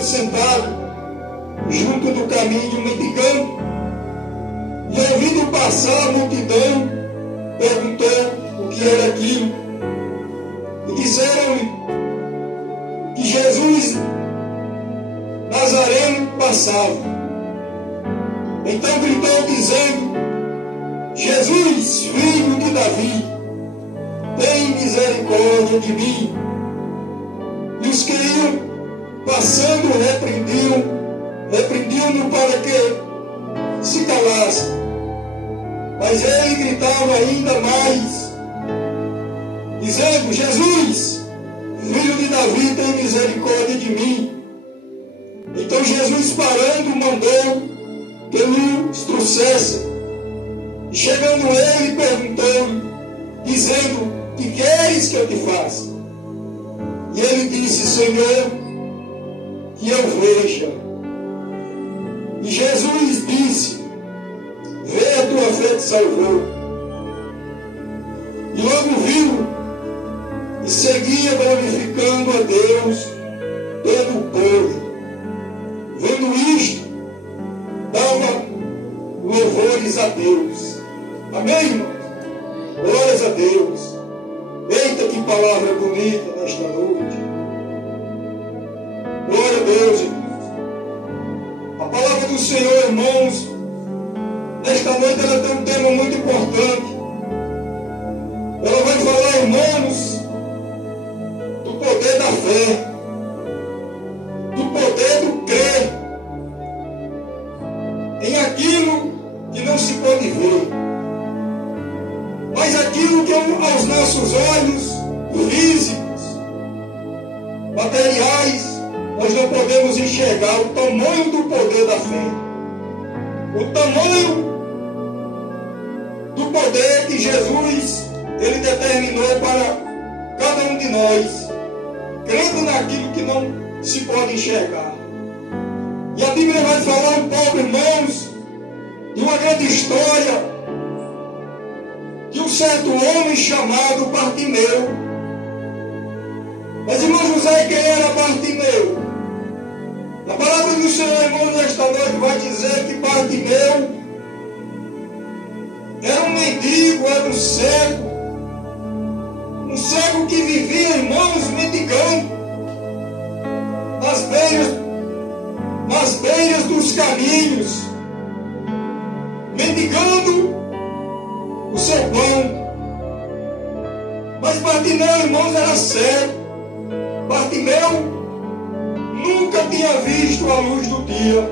sentado junto do caminho mendigando, e ouvindo passar a multidão, perguntou o que era aquilo, e disseram-lhe que Jesus Nazareno passava. Então gritou dizendo: Jesus, filho de Davi, tem misericórdia de mim. E os que iam passando repreendiam-no para que se calasse. Mas ele gritava ainda mais, dizendo: Jesus, filho de Davi, tem misericórdia de mim. Então Jesus, parando, mandou que lhes trouxesse. E chegando ele, perguntou-lhe, dizendo: que queres que eu te faça? E ele disse: Senhor, que eu veja. E Jesus disse: vê, a tua fé te salvou. E logo viu e seguia glorificando a Deus todo o povo. Vendo isto, dava louvores a Deus. Amém, irmãos? Glórias a Deus. Eita, que palavra bonita nesta noite. Glória a Deus, irmãos. A palavra do Senhor, irmãos, nesta noite ela tem um tema muito importante. Ela vai falar, irmãos, do poder da fé, do poder do crer em aquilo que não se pode ver, mas aquilo que aos nossos olhos físicos, materiais, nós não podemos enxergar o tamanho do poder da fé, o tamanho do poder que Jesus ele determinou para cada um de nós, crendo naquilo que não se pode enxergar. E a Bíblia vai falar um pouco, irmãos, de uma grande história de um certo homem chamado Bartimeu. Mas, irmãos, não sei quem era Bartimeu. A palavra do Senhor, irmãos, nesta noite vai dizer que Bartimeu era um mendigo, era um cego que vivia, irmãos, mendigando nas beiras dos caminhos, mendigando o seu pão. Mas Bartimeu, irmãos, era cego. Bartimeu nunca tinha visto a luz do dia.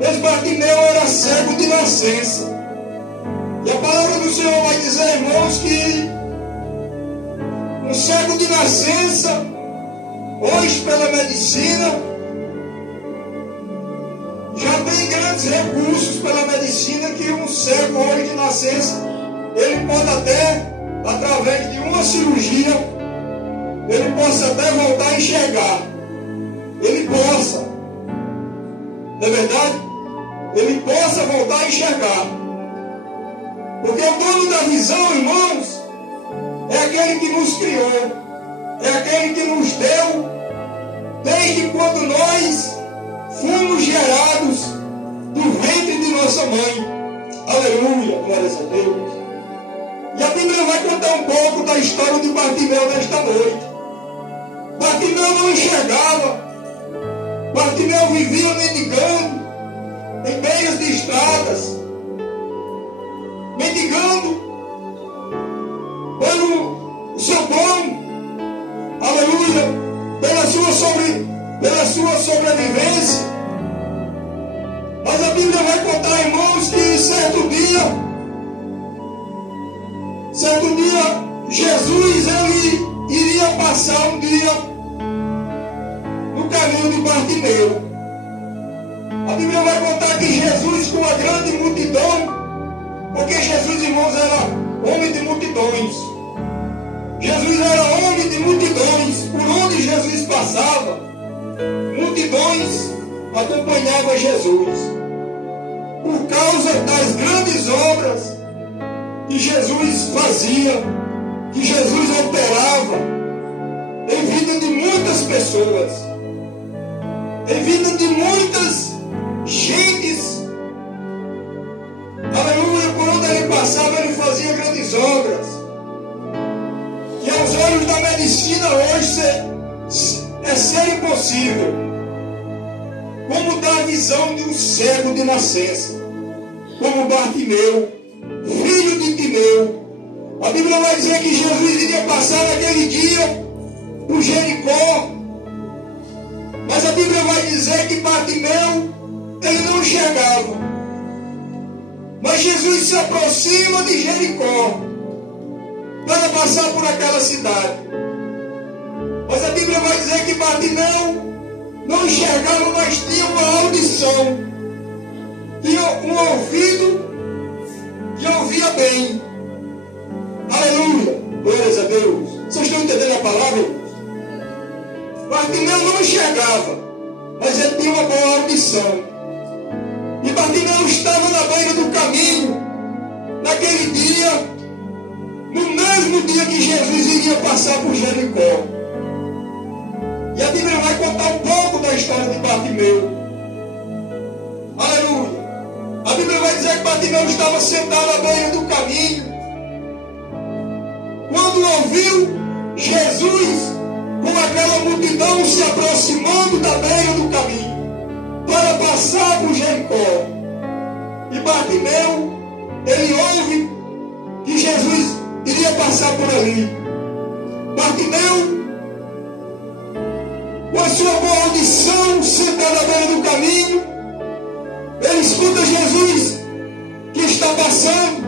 Mas Bartimeu era cego de nascença. E a palavra do Senhor vai dizer, irmãos, que um cego de nascença, hoje pela medicina, já tem grandes recursos pela medicina, que um cego hoje de nascença, ele pode até, através de uma cirurgia, ele possa até voltar a enxergar. Ele possa, não é verdade? Ele possa voltar a enxergar. Porque o dono da visão, irmãos, é aquele que nos criou, é aquele que nos deu, desde quando nós fomos gerados do ventre de nossa mãe. Aleluia, glórias a Deus. E a Bíblia vai contar um pouco da história de Bartimeu nesta noite. Bartimeu não enxergava. Bartimeu vivia mendigando em beiras de estradas, mendigando pelo seu pão, aleluia, pela sua sobrevivência. Mas a Bíblia vai contar, irmãos, que certo dia, Jesus ele iria passar um dia no caminho de Bartimeu. A Bíblia vai contar que Jesus, com a grande multidão, porque Jesus, irmãos, era homem de multidões. Jesus era homem de multidões. Por onde Jesus passava, multidões acompanhavam Jesus. Por causa das grandes obras que Jesus fazia, que Jesus operava em vida de muitas pessoas. ser impossível. Como dar a visão de um cego de nascença, como Bartimeu, filho de Timeu. A Bíblia vai dizer que Jesus iria passar naquele dia por Jericó, mas a Bíblia vai dizer que Bartimeu, ele não enxergava. Mas Jesus se aproxima de Jericó para passar por aquela cidade. Mas a Bíblia vai dizer que Bartimeu não enxergava, mas tinha uma audição, tinha um ouvido que ouvia bem. Aleluia, glórias a Deus. Vocês estão entendendo a palavra? Bartimeu não enxergava, mas ele tinha uma boa audição. E Bartimeu estava na beira do caminho, naquele dia, no mesmo dia que Jesus iria passar por Jericó. E a Bíblia vai contar um pouco da história de Bartimeu. Aleluia. A Bíblia vai dizer que Bartimeu estava sentado à beira do caminho, quando ouviu Jesus com aquela multidão se aproximando da beira do caminho para passar por Jericó. E Bartimeu, ele ouve que Jesus iria passar por ali. Bartimeu, com a sua boa audição, sentado à beira do caminho, ele escuta Jesus que está passando,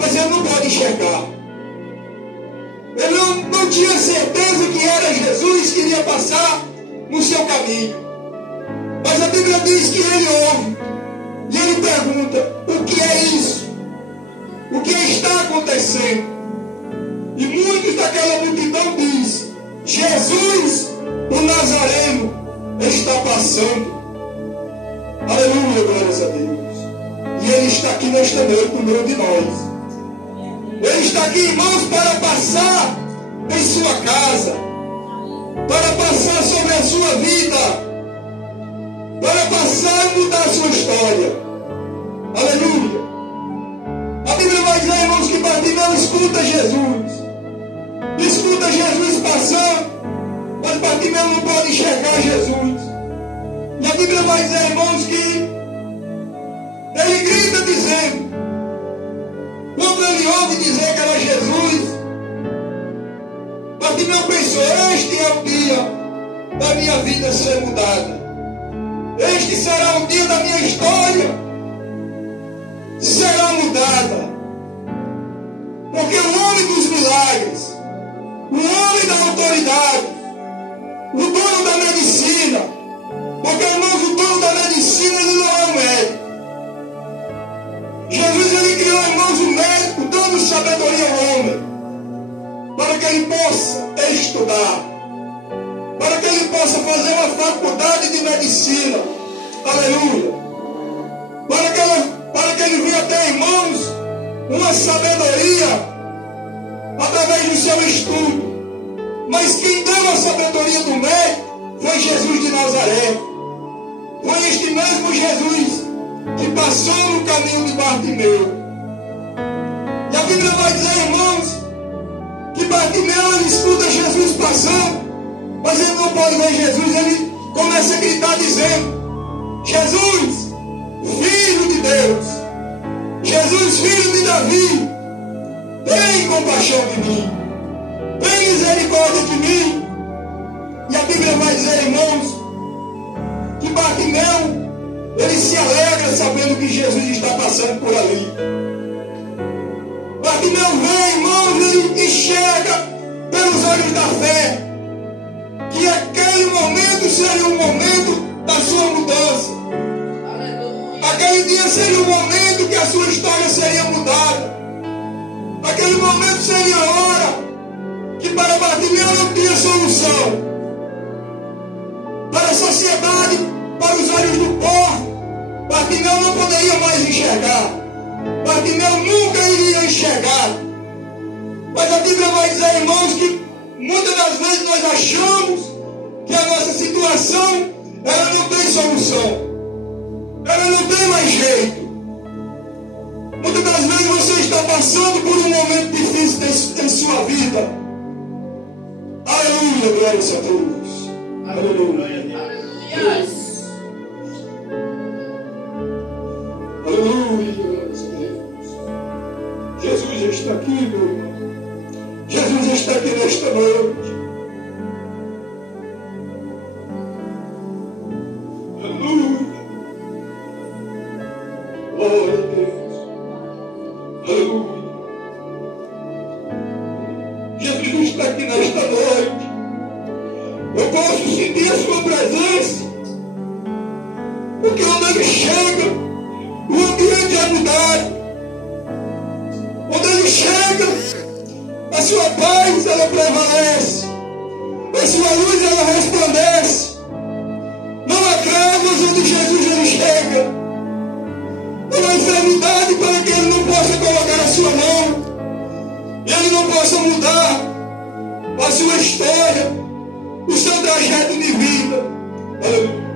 mas ele não pode enxergar. Ele não tinha certeza que era Jesus que iria passar no seu caminho. Mas a Bíblia diz que ele ouve. E ele pergunta: o que é isso? O que está acontecendo? E muitos daquela multidão diz: Jesus, o Nazareno, está passando. Aleluia, glórias a Deus. E ele está aqui nesta noite no meio de nós. Ele está aqui, irmãos, para passar em sua casa, para passar sobre a sua vida, para passar e mudar a sua história. Aleluia. A Bíblia vai dizer, irmãos, que Bartimeu escuta Jesus passando, mas Bartimeu não pode enxergar Jesus. E a Bíblia vai dizer, irmãos, que ele grita dizendo, quando ele ouve dizer que era Jesus, Bartimeu pensou: este é o dia da minha vida ser mudada. Este será o dia da minha história será mudada. Porque o homem dos milagres, o homem da autoridade, o dono da medicina, porque, irmãos, o dono da medicina, ele não é um médico. Jesus, ele criou, irmãos, um médico, dando sabedoria ao homem, para que ele possa estudar, para que ele possa fazer uma faculdade de medicina. Aleluia. Para que ele venha ter, irmãos, uma sabedoria através do seu estudo. Mas quem deu a sabedoria do médico foi Jesus de Nazaré. Foi este mesmo Jesus que passou no caminho de Bartimeu. E a Bíblia vai dizer, irmãos, que Bartimeu, ele escuta Jesus passando, mas ele não pode ver Jesus. Ele começa a gritar dizendo: Jesus, Filho de Deus, Jesus, Filho de Davi, tem compaixão de mim, tem misericórdia de mim. E a Bíblia vai dizer, irmãos, que Bartimeu, ele se alegra sabendo que Jesus está passando por ali. Bartimeu vê, irmãos, ele enxerga pelos olhos da fé que aquele momento seria o momento da sua mudança. Aquele dia seria o momento que a sua história seria mudada. Aquele momento seria a hora que para Bartimeu não tinha solução. Para a sociedade, para os olhos do povo, Bartimeu não poderia mais enxergar. Bartimeu nunca iria enxergar. Mas a Bíblia vai dizer, irmãos, que muitas das vezes nós achamos que a nossa situação, ela não tem solução. Ela não tem mais jeito. Muitas das vezes você está passando por um momento difícil em sua vida. Aleluia, glória a Deus. Aleluia. Aleluia. Jesus está aqui, meu irmão. Jesus está aqui nesta noite. Aleluia. Glória a Deus. Aleluia. Jesus está aqui nesta noite. Eu posso sentir a sua presença. Porque quando ele chega, o ambiente é mudado. Quando ele chega, a sua paz ela prevalece. A sua luz ela resplandece. Não há trevas onde Jesus ele chega. Não há enfermidade para que ele não possa colocar a sua mão. Ele não possa mudar a sua história, o seu trajeto de vida. Aleluia.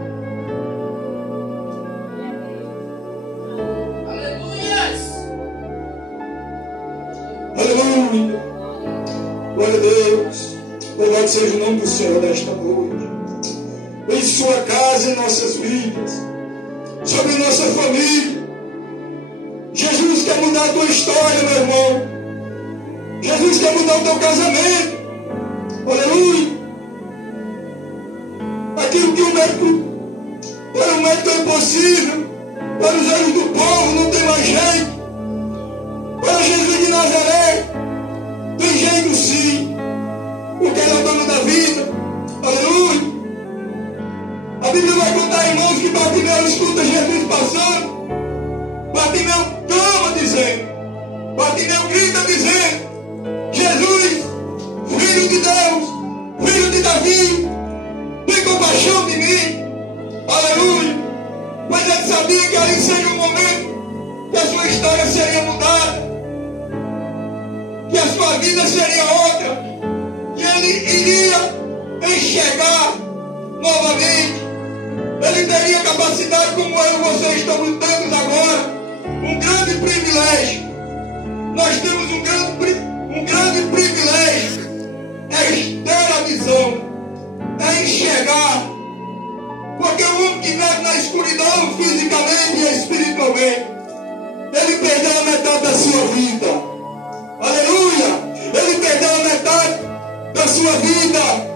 Aleluia. Glória a Deus. Louvado seja o nome do Senhor nesta noite. Em sua casa, em nossas vidas, sobre nossa família. Jesus quer mudar a tua história, meu irmão. Jesus quer mudar o teu casamento. Aleluia. Aquilo que para o médico é impossível, para os olhos do povo não tem mais jeito. Para Jesus de Nazaré, tem jeito sim, porque ele é o dono da vida. Aleluia. A Bíblia vai contar, irmãos, que Bartimeu escuta Jesus passando. Bartimeu clama dizendo, Bartimeu grita dizendo, Jesus, Filho de Deus, Filho de Davi, tem compaixão de mim. Aleluia. Mas ele sabia que ali seria o momento que a sua história seria mudada, que a sua vida seria outra, que ele iria enxergar novamente. Ele teria capacidade, como eu e você estamos tendo agora, um grande privilégio. Nós temos um grande privilégio, é ter a visão, é enxergar. Porque o homem que vive na escuridão, fisicamente e espiritualmente, ele perdeu a metade da sua vida. Aleluia! Ele perdeu a metade da sua vida.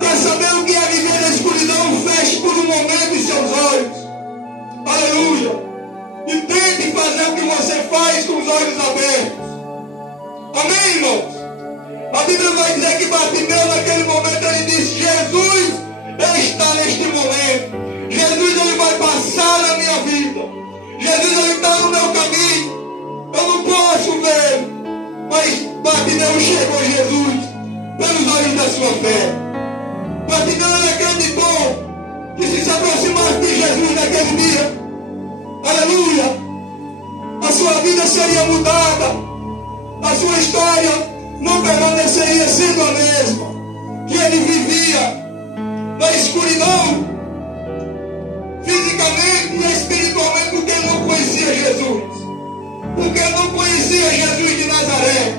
Quer saber o que é viver na escuridão? Feche por um momento os seus olhos. Aleluia! E tente fazer o que você faz com os olhos abertos. Amém, irmãos? A Bíblia vai dizer que Bartimeu naquele momento ele disse, Jesus, ele está neste momento. Jesus, ele vai passar na minha vida. Jesus, ele está no meu caminho. Eu não posso ver. Mas Bartimeu chegou a Jesus pelos olhos da sua fé. Bartimeu ele acreditou que se aproximasse de Jesus naquele dia, aleluia, a sua vida seria mudada, a sua história não permaneceria sendo a mesma, que ele vivia na escuridão, fisicamente e espiritualmente, porque ele não conhecia Jesus, porque ele não conhecia Jesus de Nazaré.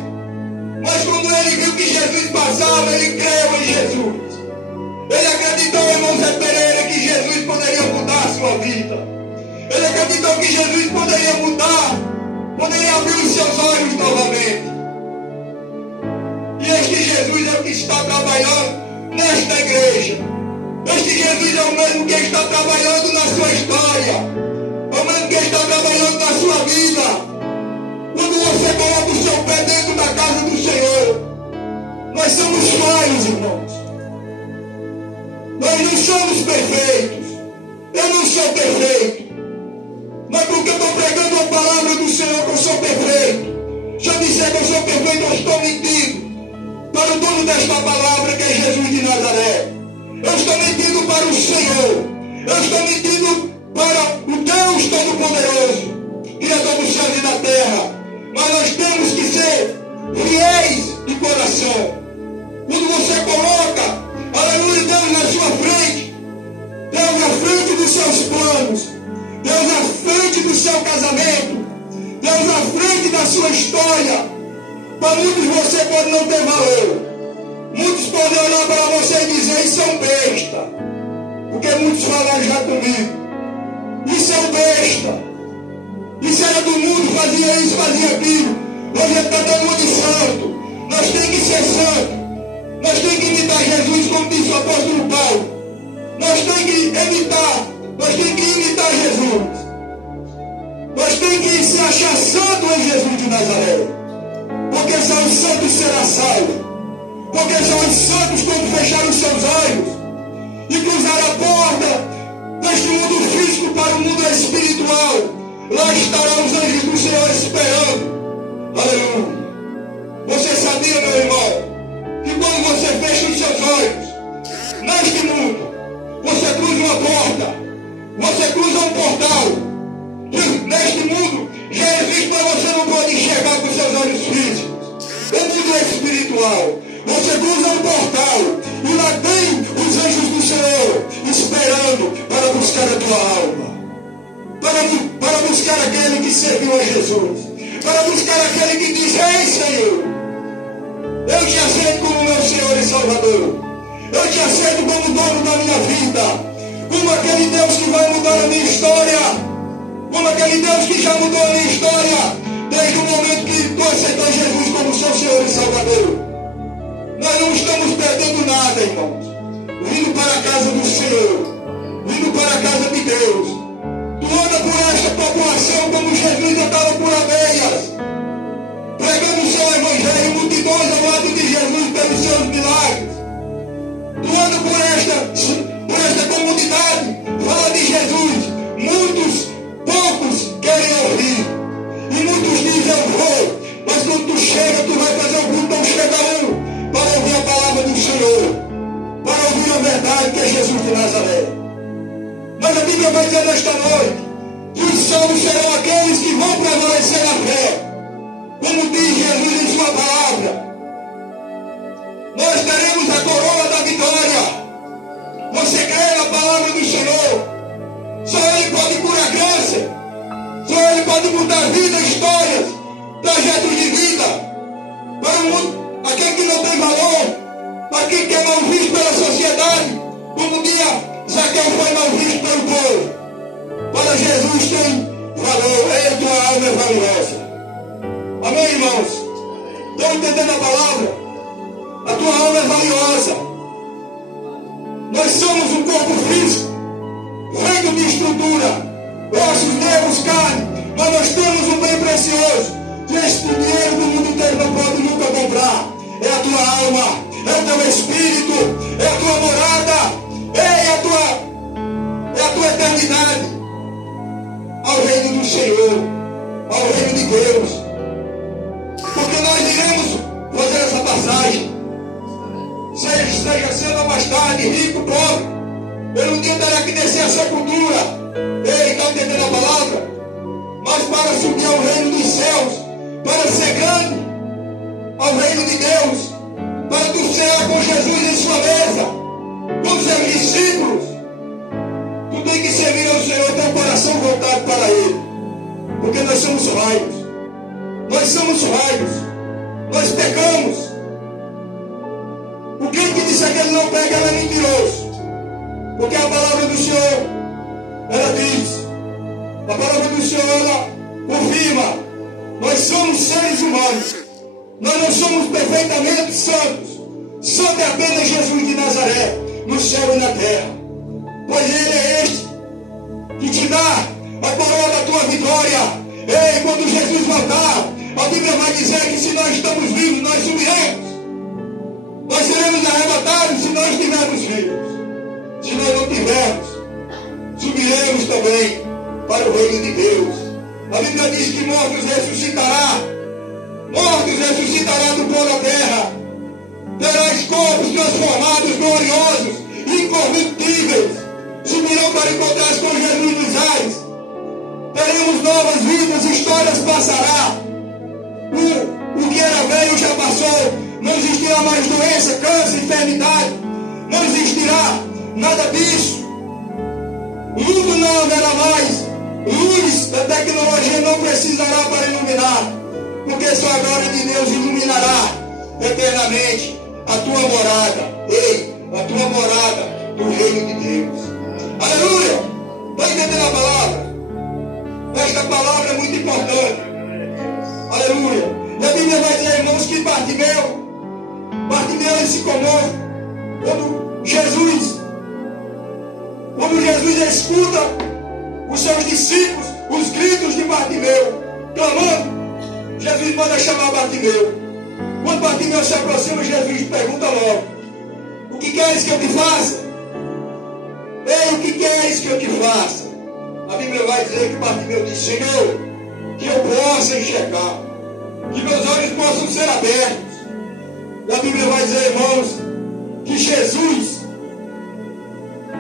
Mas quando ele viu que Jesus passava, ele creu em Jesus. Ele acreditou, irmão Zé Pereira, que Jesus poderia mudar a sua vida. Ele acreditou que Jesus poderia mudar, poderia abrir os seus olhos novamente. E este Jesus é o que está trabalhando nesta igreja. Este Jesus é o mesmo que está trabalhando na sua história. É o mesmo que está trabalhando na sua vida. Quando você coloca o seu pé dentro da casa do Senhor, nós somos falhos, irmãos. Nós não somos perfeitos. Eu não sou perfeito. Mas porque eu estou pregando a palavra do Senhor que eu sou perfeito. Se eu disser que eu sou perfeito, eu estou mentindo para o dono desta palavra, que é Jesus de Nazaré. Eu estou mentindo para o Senhor. Eu estou mentindo para o Deus Todo-Poderoso, Criador dos céus e da terra. Mas nós temos que ser fiéis de coração. Quando você coloca, aleluia, Deus na sua frente, Deus na frente dos seus planos, Deus na frente do seu casamento, Deus na frente da sua história. Para muitos você pode não ter valor. Muitos podem olhar para você e dizer: isso é um besta. Porque muitos falaram já comigo: isso é um besta. Isso era do mundo, fazia isso, fazia aquilo. Hoje está dando uma de santo. Nós temos que ser santos. Nós temos que imitar Jesus, como disse o apóstolo Paulo. Nós temos que imitar. Nós temos que imitar Jesus. Nós temos que se achar santo em Jesus de Nazaré. Porque só os santos serão salvos. Porque só os santos, quando fecharem os seus olhos e cruzar a porta deste mundo físico para o mundo espiritual, lá estarão os anjos do Senhor esperando. Aleluia. Você sabia, meu irmão, que quando você fecha os seus olhos neste mundo, você cruza uma porta, você cruza um portal que neste mundo já existe, mas você não pode enxergar com seus olhos físicos. O mundo é espiritual. Você cruza um portal e lá tem os anjos do Senhor esperando para buscar a tua alma, para buscar aquele que serviu a Jesus, para buscar aquele que diz: ei, Senhor, eu te aceito como meu Senhor e Salvador, eu te aceito como dono da minha vida, como aquele Deus que vai mudar a minha história, como aquele Deus que já mudou a minha história desde o momento que tu aceitou Jesus como seu Senhor e Salvador. Nós não estamos perdendo nada, irmãos, vindo para a casa do Senhor, vindo para a casa de Deus. Tu anda por esta população como Jesus andava por abelhas, pregando o seu evangelho, multidões ao lado de Jesus pelos seus milagres. Tu anda por esta comunidade, fala de Jesus, muitos, poucos querem ouvir, e muitos dizem: eu vou, mas quando tu chega, tu vai fazer o culto, não chega um para ouvir a palavra do Senhor, para ouvir a verdade que é Jesus de Nazaré. Mas a Bíblia vai dizer nesta noite que os salvos serão aqueles que vão prevalecer na fé, como diz Jesus em sua palavra. Nós teremos a coroa da vitória. Você crê na palavra do Senhor? Só Ele pode curar câncer, só Ele pode mudar vida, histórias, trajetos de vida para o mundo. Aquele que não tem valor, aquele que é mal visto pela sociedade, como dia Zaqueu foi mal visto pelo povo. Para Jesus tem valor, a tua alma é valiosa. Amém, irmãos? Estão entendendo a palavra? A tua alma é valiosa. Nós somos um corpo físico, feito de estrutura, ossos, nervos, carne, mas nós temos um bem precioso, que esse dinheiro do mundo inteiro não pode nunca comprar. É a tua alma, é o teu espírito, é a tua morada, é a tua eternidade, ao reino do Senhor, ao reino de Deus. Porque nós iremos fazer essa passagem, seja cedo mais tarde, rico, pobre, eu um dia terá que descer a sepultura. Ei, está entendendo a palavra? Mas para subir ao reino dos céus, para ser grande ao reino de Deus, para tu cear com Jesus em sua mesa, com seus discípulos, tu tem que servir ao Senhor, ter o coração voltado para Ele, porque nós somos raios, nós pecamos. O crente que disser que ele não peca, ela é mentiroso, porque a palavra do Senhor, ela diz, a palavra do Senhor, ela confirma, nós somos seres humanos. Nós não somos perfeitamente santos. Santo é apenas Jesus de Nazaré, no céu e na terra. Pois Ele é este que te dá a coroa da tua vitória. Ei, quando Jesus voltar, a Bíblia vai dizer que se nós estamos vivos, nós subiremos. Nós seremos arrebatados se nós estivermos vivos. Se nós não tivermos, subiremos também para o reino de Deus. A Bíblia diz que mortos ressuscitará do pó da terra, terás corpos transformados, gloriosos, incorruptíveis, subirão para encontrar com Jesus nos ares, teremos novas vidas, histórias passará, o que era velho já passou, não existirá mais doença, câncer, enfermidade, não existirá nada disso, luto não haverá mais, luz da tecnologia não precisará para iluminar, porque só a glória de Deus iluminará eternamente a tua morada. Ei, a tua morada no reino de Deus. Aleluia! Vai entender a palavra? Esta palavra é muito importante. Aleluia! E a Bíblia vai dizer, irmãos, que Bartimeu ele se comove quando Jesus escuta os seus discípulos, os gritos de Bartimeu, clamando. Jesus manda chamar Bartimeu. Quando Bartimeu se aproxima, Jesus pergunta logo: o que queres que eu te faça? Ei, o que queres que eu te faça? A Bíblia vai dizer que Bartimeu diz: Senhor, que eu possa enxergar, que meus olhos possam ser abertos. E a Bíblia vai dizer, irmãos, que Jesus,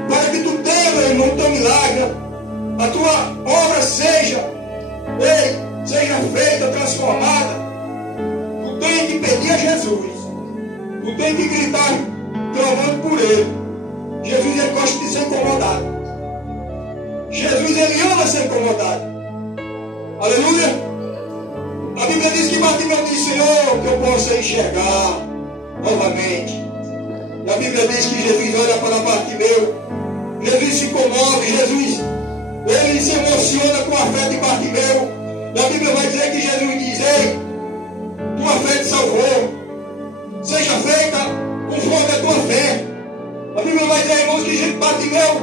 para que tu tenha, meu irmão, teu milagre, a tua obra seja feita, transformada, tu tem que pedir a Jesus, tu tem que gritar, clamando por Ele. Jesus, ele gosta de ser incomodado. Jesus, ele ama ser incomodado. Aleluia! A Bíblia diz que Bartimeu disse: Senhor, que eu possa enxergar novamente. E a Bíblia diz que Jesus olha para Bartimeu, Jesus se comove, Jesus, ele se emociona com a fé de Bartimeu. E a Bíblia vai dizer que Jesus diz: ei, tua fé te salvou, seja feita conforme a tua fé. A Bíblia vai dizer, irmãos, que Bartimeu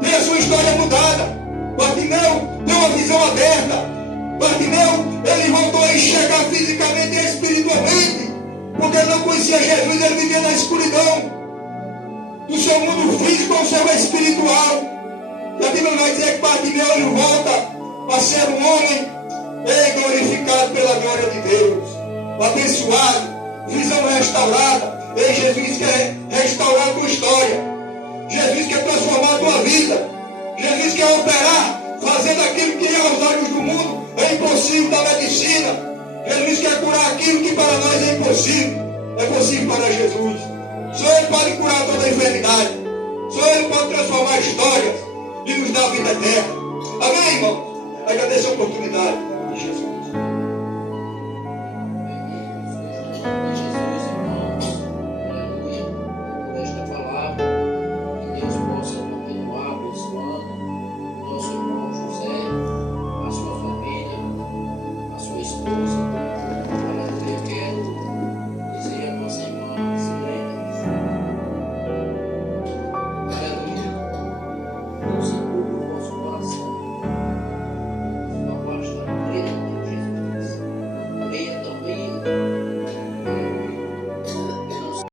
tem a sua história mudada. Bartimeu tem uma visão aberta. Bartimeu, ele voltou a enxergar fisicamente e espiritualmente, porque ele não conhecia Jesus, ele vivia na escuridão do seu mundo físico ao seu espiritual. E a Bíblia vai dizer que Bartimeu, ele volta a ser um homem glorificado pela glória de Deus, abençoado, visão restaurada. Ei, Jesus quer restaurar a tua história, Jesus quer transformar a tua vida, Jesus quer operar, fazendo aquilo que aos olhos do mundo é impossível da medicina. Jesus quer curar aquilo que para nós é impossível, é possível para Jesus. Só Ele pode curar toda a enfermidade, só Ele pode transformar histórias e nos dar vida eterna. Amém, irmão? Agradeço a oportunidade.